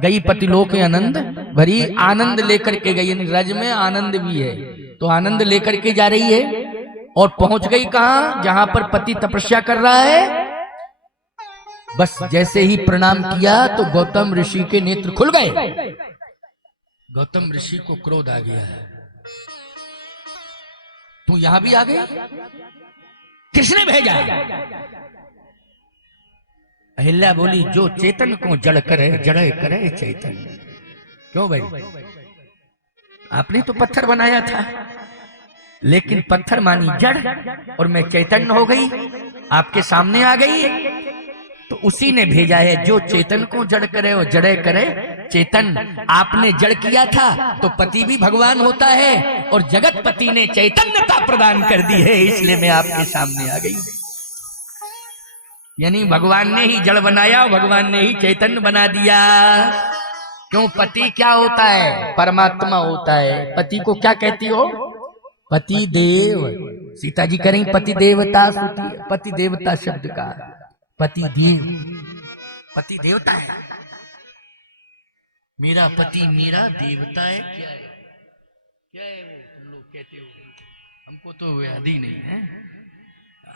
गई पतिलोक के आनंद भरी, आनंद लेकर के गई। रज में आनंद भी है तो आनंद लेकर के जा रही है और पहुंच गई कहां? जहां पर पति तपस्या कर रहा है। बस जैसे ही प्रणाम किया तो गौतम ऋषि के नेत्र खुल गए। गौतम ऋषि को क्रोध आ गया है, तू यहां भी आ गई? किसने भेजा? अहिल्या बोली जो चेतन को जड़ करे जड़े करे चेतन। क्यों भाई? आपने तो पत्थर बनाया था, लेकिन पत्थर मानी जड़ और मैं चैतन्य हो गई, आपके सामने आ गई। तो उसी ने भेजा है जो चेतन को जड़ करे और जड़े करे चेतन आपने जड़ किया था तो पति भी भगवान होता है, और जगत पति ने चैतन्यता प्रदान कर दी है, इसलिए मैं आपके सामने आ गई। यानी भगवान ने ही जड़ बनाया, भगवान ने ही चैतन्य बना दिया। क्यों? पति क्या होता है? परमात्मा होता है। पति को क्या कहती हो? पति देव। सीता जी करें पति देवता, पति देवता शब्द का पति देव, पति देवता है। मेरा पति मेरा देवता है। क्या है? क्या है वो तुम लोग कहते हो? हमको तो याद ही नहीं है,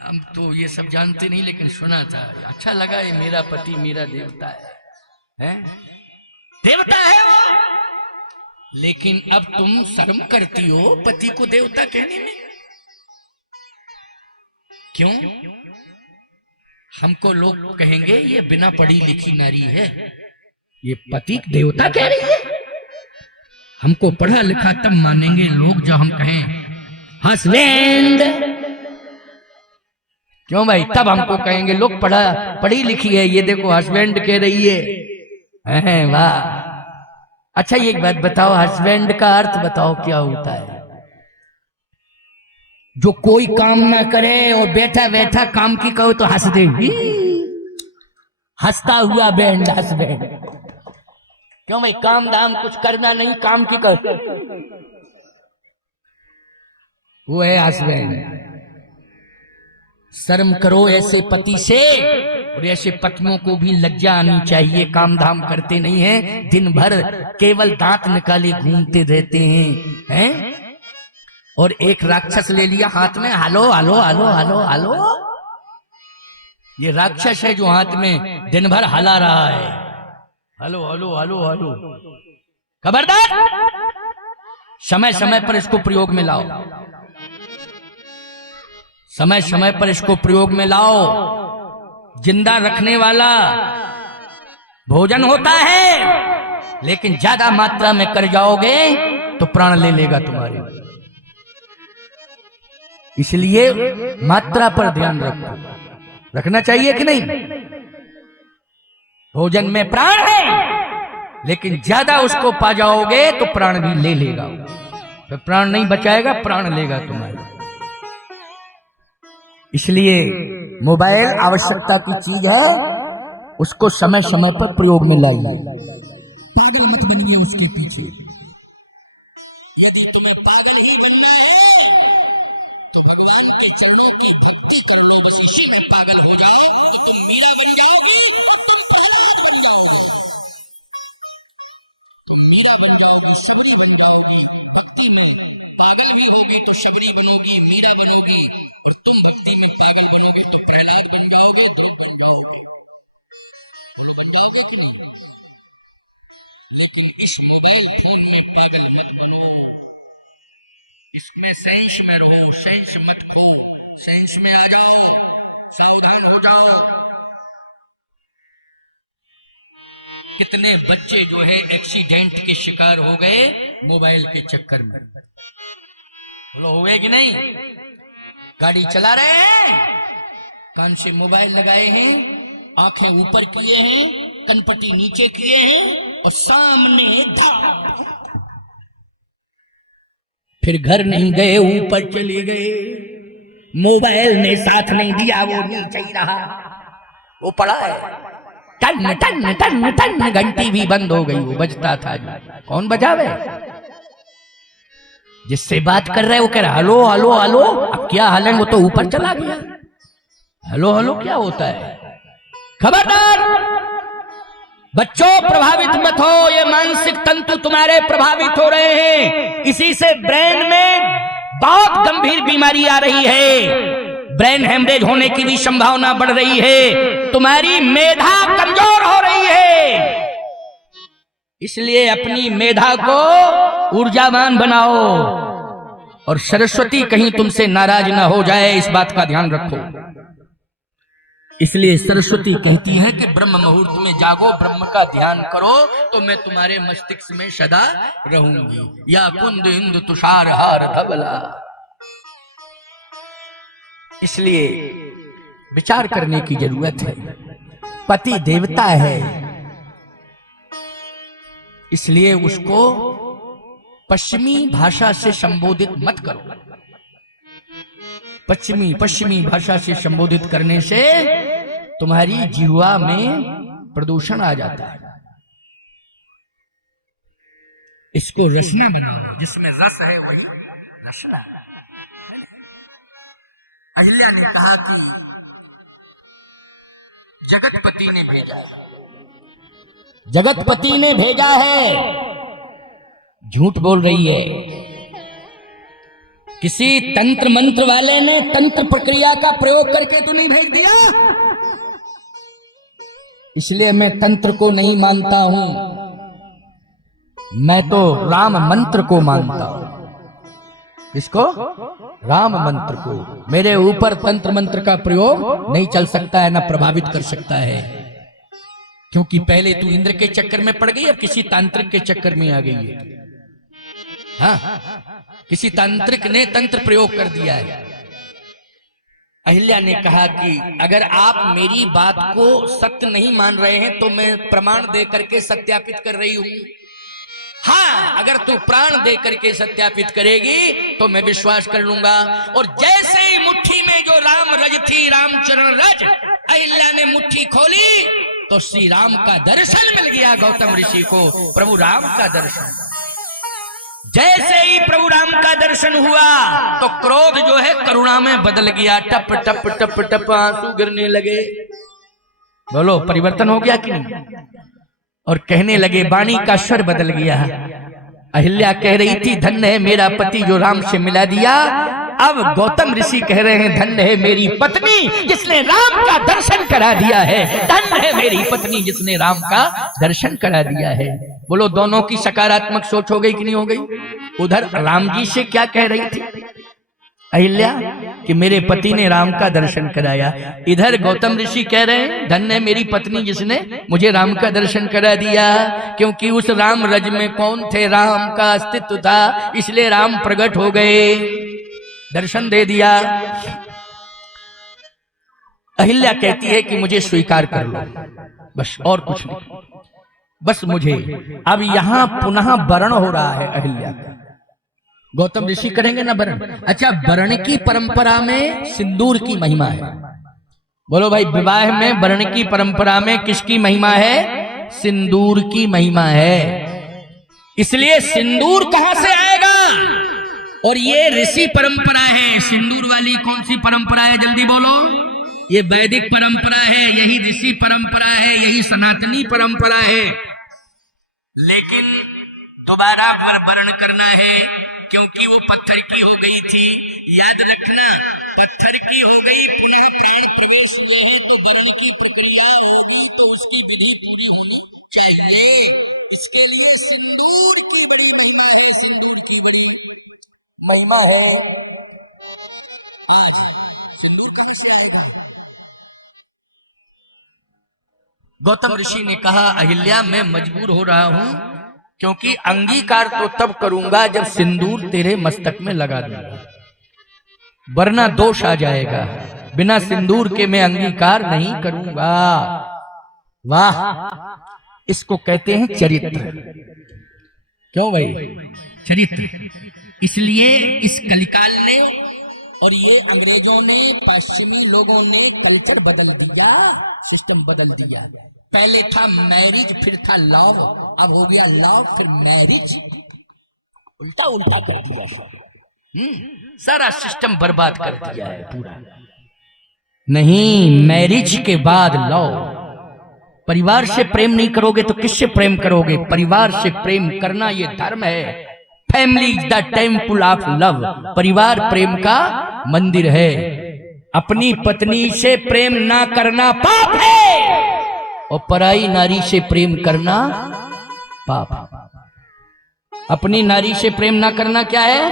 हम तो ये सब जानते नहीं, लेकिन सुना था, अच्छा लगा। ये मेरा पति मेरा देवता है? देवता है वो। लेकिन अब तुम शर्म करती हो पति को देवता कहने में। क्यों? हमको लोग कहेंगे ये बिना पढ़ी लिखी नारी है, ये पति देवता कह रही है। हमको पढ़ा लिखा तब मानेंगे लोग जब हम कहें हस्बैंड। क्यों भाई? तब हमको कहेंगे लोग पढ़ी लिखी है, ये देखो हस्बैंड कह रही है। वाह। अच्छा एक बात बताओ, हस्बैंड का अर्थ बताओ क्या होता है? जो कोई काम ना करे और बैठा बैठा काम की कहो तो हंस दे, हंसता हुआ बैंड हस्बैंड। क्यों भाई? काम धाम कुछ करना नहीं, काम की कहो, वो है हस्बैंड। शर्म करो ऐसे पति से, और ऐसे पत्नियों को भी लज्जा आनी चाहिए। काम धाम करते नहीं है, दिन भर केवल दांत निकाले घूमते रहते हैं? और एक राक्षस ले लिया हाथ में, हालो हालो हालो हालो हालो। ये राक्षस है जो हाथ में दिन भर हला रहा है, हालो हालो हालो हालो। खबरदार, समय समय पर इसको प्रयोग में लाओ, समय समय पर इसको प्रयोग में लाओ। जिंदा रखने वाला भोजन होता है, लेकिन ज्यादा मात्रा में कर जाओगे तो प्राण ले लेगा तुम्हारे। इसलिए मात्रा पर ध्यान रखो। रखना चाहिए कि नहीं? भोजन में प्राण है, लेकिन ज्यादा उसको पा जाओगे तो प्राण भी ले लेगा। तो प्राण नहीं बचाएगा, प्राण लेगा तुम्हारे। इसलिए मोबाइल आवश्यकता की चीज है, उसको समय समय पर प्रयोग में लाइए। पागल मत बनिए उसके पीछे। यदि तुम्हें पागल ही बनना है तो भगवान के चरणों की भक्ति कर लो, बस इसी में पागल हो जाओ तो तुम मीरा बन जाओगी और तुम प्रहलाद बन जाओगे। तुम मीरा बन जाओगे, शबरी बन जाओगे। भक्ति में पागल भी होगे तो शबरी बनोगी, मीरा बनोगी, और तुम भक्ति में पागल बनोगे तो प्रहलाद बन जाओगे, बन जाओगे कि नहीं? लेकिन इस मोबाइल फोन में पागल मत बनो, इसमें सेंस में रहो, सेंस मत खो, सेंस में आ जाओ, सावधान हो जाओ। कितने बच्चे जो है एक्सीडेंट के शिकार हो गए मोबाइल के चक्कर में। बोलो हुए कि नहीं? गाड़ी चला रहे हैं, कान से मोबाइल लगाए हैं, आंखें ऊपर किए हैं, कनपट्टी नीचे किए हैं, और सामने धाम। फिर घर नहीं गए, ऊपर चले गए, मोबाइल ने साथ नहीं दिया, वो नीचे ही रहा, वो पड़ा है। टन टन टन टन घंटी भी बंद हो गई, वो बजता था। कौन बजावे? जिससे बात कर रहे वो कह रहा हेलो हेलो हेलो। अब क्या हाल है? वो तो ऊपर चला गया। हेलो हेलो क्या होता है? खबरदार बच्चों, प्रभावित मत हो। ये मानसिक तंतु तुम्हारे प्रभावित हो रहे हैं, इसी से ब्रेन में बहुत गंभीर बीमारी आ रही है। ब्रेन हेमरेज होने की भी संभावना बढ़ रही है, तुम्हारी मेधा कमजोर हो रही है। इसलिए अपनी मेधा को ऊर्जावान बनाओ, और सरस्वती कहीं तुमसे नाराज ना हो जाए, इस बात का ध्यान रखो। इसलिए सरस्वती कहती है कि ब्रह्म मुहूर्त में जागो, ब्रह्म का ध्यान करो, तो मैं तुम्हारे मस्तिष्क में सदा रहूंगी। या कुंद इंद तुषार हार धवला। इसलिए विचार करने की जरूरत है। पति देवता है, इसलिए उसको पश्चिमी भाषा से संबोधित मत करो। पश्चिमी भाषा से संबोधित करने से तुम्हारी जिह्वा में प्रदूषण आ जाता है। इसको रसना बनाओ, जिसमें रस है वही रसना। अहिल्या ने कहा कि जगतपति ने भेजा है, जगतपति ने भेजा है। झूठ बोल रही है। किसी तंत्र मंत्र वाले ने तंत्र प्रक्रिया का प्रयोग करके तो नहीं भेज दिया, इसलिए मैं तंत्र को नहीं मानता हूं, मैं तो राम मंत्र को मानता हूं। किसको? राम मंत्र को। मेरे ऊपर तंत्र मंत्र का प्रयोग नहीं चल सकता है, ना प्रभावित कर सकता है, क्योंकि पहले तू इंद्र के चक्कर में पड़ गई, अब किसी तांत्रिक के चक्कर में आ गई है। हाँ, किसी तांत्रिक ने तंत्र प्रयोग कर दिया है। अहिल्या ने कहा कि अगर आप मेरी बात को सत्य नहीं मान रहे हैं तो मैं प्रमाण दे करके सत्यापित कर रही हूं। हाँ, अगर तू प्राण दे करके सत्यापित करेगी तो मैं विश्वास कर लूंगा। और जैसे ही मुट्ठी में जो राम रज थी, रामचरण रज, अहिल्या ने मुट्ठी खोली तो श्री राम का दर्शन मिल गया गौतम ऋषि को, प्रभु राम का दर्शन। जैसे ही प्रभु राम का दर्शन हुआ तो क्रोध जो है करुणा में बदल गया, टप टप टप टप आंसू गिरने लगे। बोलो, परिवर्तन हो गया कि नहीं? और कहने लगे, वाणी का स्वर बदल गया। अहिल्या कह रही थी, धन्य है मेरा पति जो राम से मिला दिया। अब गौतम ऋषि कह रहे हैं, धन्य है मेरी पत्नी जिसने राम का दर्शन करा दिया है, धन्य है मेरी पत्नी जिसने राम का दर्शन करा दिया है। बोलो, दोनों की सकारात्मक सोच हो गई कि नहीं हो गई? उधर राम जी से क्या कह रही थी अहिल्या कि मेरे पति ने राम का दर्शन कराया, इधर गौतम ऋषि कह रहे हैं, धन्य है मेरी पत्नी जिसने मुझे राम का दर्शन करा दिया। क्योंकि उस राम रज में कौन थे? राम का अस्तित्व था, इसलिए राम प्रकट हो गए, दर्शन दे दिया। अहिल्या कहती है कि मुझे स्वीकार कर लो, बस और कुछ नहीं, बस मुझे। अब यहां पुनः वर्ण हो रहा है अहिल्या का। गौतम ऋषि करेंगे ना वर्ण। अच्छा, वर्ण की परंपरा में सिंदूर की महिमा है। बोलो भाई, विवाह में वर्ण की परंपरा में किसकी महिमा है? सिंदूर की महिमा है। इसलिए सिंदूर कहां से आएगा? और ये ऋषि परंपरा है। सिंदूर वाली कौन सी परंपरा है? जल्दी बोलो। ये वैदिक परंपरा है, यही ऋषि परंपरा है, यही सनातनी परंपरा है। लेकिन दोबारा वर्ण करना है, क्योंकि वो पत्थर की हो गई थी। याद रखना, पत्थर की हो गई, पुनः प्राण प्रवेश हुए हैं तो वर्ण की प्रक्रिया होगी, तो उसकी विधि पूरी होनी चाहिए। इसके लिए सिंदूर की बड़ी महिमा है, सिंदूर की बड़ी महिमा है। आज सिंदूर कहां से आएगा? गौतम ऋषि ने कहा, अहिल्या मैं मजबूर हो रहा हूं, क्योंकि अंगीकार तो तब करूंगा जब सिंदूर तेरे मस्तक में लगा दूंगा, वरना दोष आ जाएगा। बिना सिंदूर के मैं अंगीकार नहीं करूंगा। वाह, इसको कहते हैं चरित्र। क्यों भाई? चरित्र। इसलिए इस कलिकाल ने और ये अंग्रेजों ने, पश्चिमी लोगों ने कल्चर बदल दिया, सिस्टम बदल दिया। पहले था मैरिज, फिर था लव, अब हो गया लव फिर मैरिज, उल्टा उल्टा कर दिया। सारा सिस्टम बर्बाद कर दिया है पूरा। नहीं, मैरिज के बाद लव। परिवार से प्रेम नहीं करोगे तो किससे प्रेम करोगे? परिवार से प्रेम करना ये धर्म है। Family is the temple of love. परिवार प्रेम का मंदिर है। अपनी पत्नी से प्रेम ना करना पाप है, और पराई नारी से प्रेम करना पाप। अपनी नारी से प्रेम ना करना क्या है?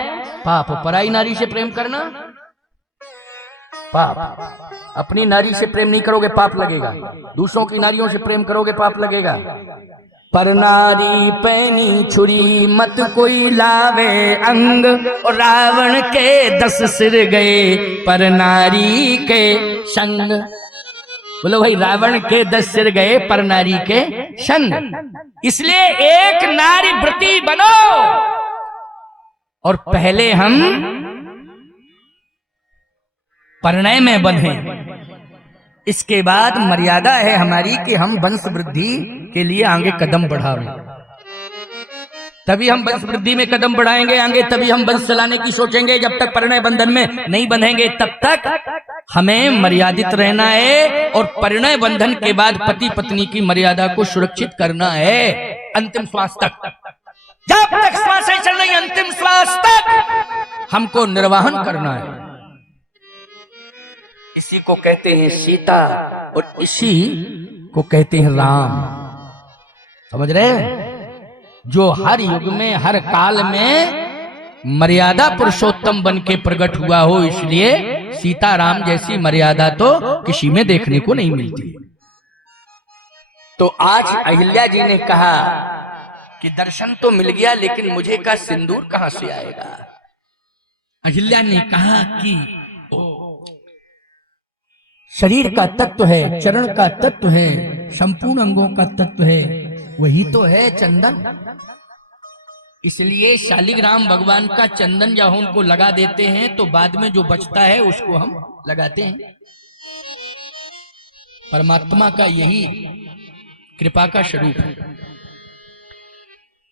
पाप। पराई नारी से प्रेम करना पाप। अपनी नारी से प्रेम नहीं करोगे पाप लगेगा, दूसरों की नारियों से प्रेम करोगे पाप लगेगा। पर नारी पैनी छुरी मत कोई लावे अंग, और रावण के 10 सिर गए पर नारी के संग। बोलो भाई, रावण के 10 सिर गए पर नारी के शन। इसलिए एक नारी व्रती बनो और पहले हम परिणय में बंधे। इसके बाद मर्यादा है हमारी कि हम वंश वृद्धि के लिए आगे कदम बढ़ावें। तभी हम वंश वृद्धि में कदम बढ़ाएंगे आगे, तभी हम वंश चलाने की सोचेंगे। जब तक परिणय बंधन में नहीं बंधेंगे तब तक हमें मर्यादित रहना है। और परिणय बंधन के बाद पति पत्नी की मर्यादा को सुरक्षित करना है अंतिम श्वास तक। जब तक श्वासें चल रही अंतिम श्वास तक हमको निर्वाहन करना है। इसी को कहते हैं सीता और इसी को कहते हैं राम। समझ रहे हैं? जो हर युग में हर काल में मर्यादा पुरुषोत्तम बन के प्रकट हुआ हो, इसलिए सीता राम जैसी मर्यादा तो किसी में देखने को नहीं मिलती। तो आज अहिल्या जी ने कहा कि दर्शन तो मिल गया, लेकिन मुझे का सिंदूर कहां से आएगा। अहिल्या ने कहा कि शरीर का तत्व है, चरण का तत्व है, संपूर्ण अंगों का तत्व है, वही तो है चंदन। इसलिए शालिग्राम भगवान का चंदन जब उनको लगा देते हैं तो बाद में जो बचता है उसको हम लगाते हैं। परमात्मा का यही कृपा का स्वरूप है।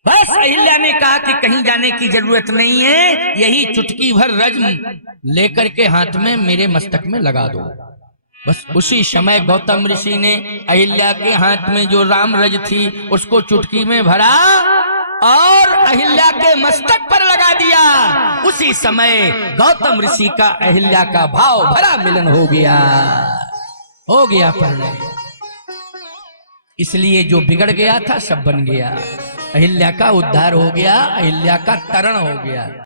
बस अहिल्या ने कहा कि कहीं जाने की जरूरत नहीं है, यही चुटकी भर रज्म लेकर के हाथ में मेरे मस्तक में लगा दो। बस उसी समय गौतम ऋषि ने अहिल्या के हाथ में जो राम रज थी उसको चुटकी में भरा और अहिल्या के मस्तक पर लगा दिया। उसी समय गौतम ऋषि का अहिल्या का भाव भरा मिलन हो गया परिणय। इसलिए जो बिगड़ गया था सब बन गया। अहिल्या का उद्धार हो गया, अहिल्या का तरण हो गया।